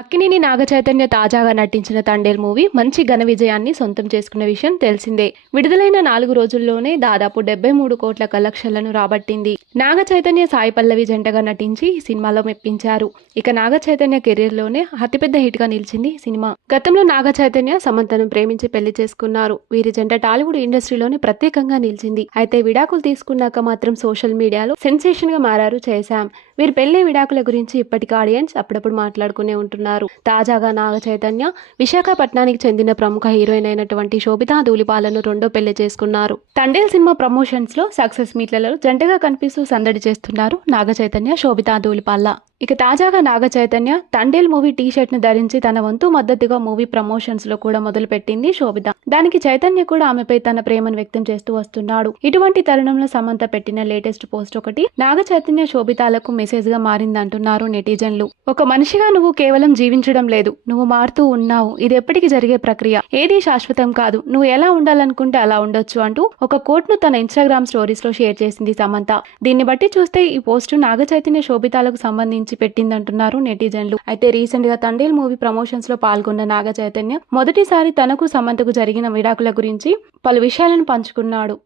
అక్కినేని నాగచైతన్య తాజాగా నటించిన తండేల్ మూవీ మంచి ఘన విజయాన్ని సొంతం చేసుకున్న విషయం తెలిసిందే. విడుదలైన 4 రోజుల్లోనే దాదాపు 73 కోట్ల కలెక్షన్లను రాబట్టింది. నాగచైతన్య సాయి పల్లవి జంటగా నటించి ఈ సినిమాలో మెప్పించారు. ఇక నాగచైతన్య కెరీర్లోనే అతిపెద్ద హిట్ గా నిలిచింది ఈ సినిమా. గతంలో నాగచైతన్య సమంతను ప్రేమించి పెళ్లి చేసుకున్నారు. వీరి జంట టాలీవుడ్ ఇండస్ట్రీలోనే ప్రత్యేకంగా నిలిచింది. అయితే విడాకులు తీసుకున్నాక మాత్రం సోషల్ మీడియాలో సెన్సేషన్ గా మారారు చేశాం. వీరి పెళ్లి విడాకుల గురించి ఇప్పటికీ ఆడియన్స్ అప్పుడప్పుడు మాట్లాడుకునే ఉంటున్నారు. తాజాగా నాగచైతన్య విశాఖపట్నానికి చెందిన ప్రముఖ హీరోయిన్ అయినటువంటి శోభితా ధూళిపాలను రెండో పెళ్లి చేసుకున్నారు. తండేల్ సినిమా ప్రమోషన్స్ లో సక్సెస్ మీట్లలో జంటగా కనిపిస్తూ సందడి చేస్తున్నారు నాగచైతన్య శోభితా ధూళిపాల. ఇక తాజాగా Naga Chaitanya Thandel movie T shirt ను ధరించి తన వంతు మద్దతుగా మూవీ ప్రమోషన్స్ లో కూడా మొదలు పెట్టింది శోభిత. దానికి చైతన్య కూడా ఆమెపై తన ప్రేమను వ్యక్తం చేస్తూ వస్తున్నాడు. ఇటువంటి తరుణంలో సమంత పెట్టిన లేటెస్ట్ పోస్ట్ ఒకటి నాగచైతన్య శోభితాలకు మెసేజ్ గా మారిందంటున్నారు నెటిజన్లు. ఒక మనిషిగా నువ్వు కేవలం జీవించడం లేదు, నువ్వు మారుతూ ఉన్నావు. ఇది ఎప్పటికీ జరిగే ప్రక్రియ, ఏదీ శాశ్వతం కాదు. నువ్వు ఎలా ఉండాలనుకుంటే అలా ఉండొచ్చు అంటూ ఒక కోట్ ను తన ఇన్స్టాగ్రామ్ స్టోరీస్ లో షేర్ చేసింది సమంత. దీన్ని బట్టి చూస్తే ఈ పోస్ట్ నాగచైతన్య శోభితాలకు సంబంధించి పెట్టిందంటున్నారు నెటిజన్లు. అయితే రీసెంట్ గా తండేల్ మూవీ ప్రమోషన్స్ లో పాల్గొన్న నాగచైతన్య మొదటిసారి తనకు సమంతకు జరిగిన విడాకుల గురించి పలు విషయాలను పంచుకున్నాడు.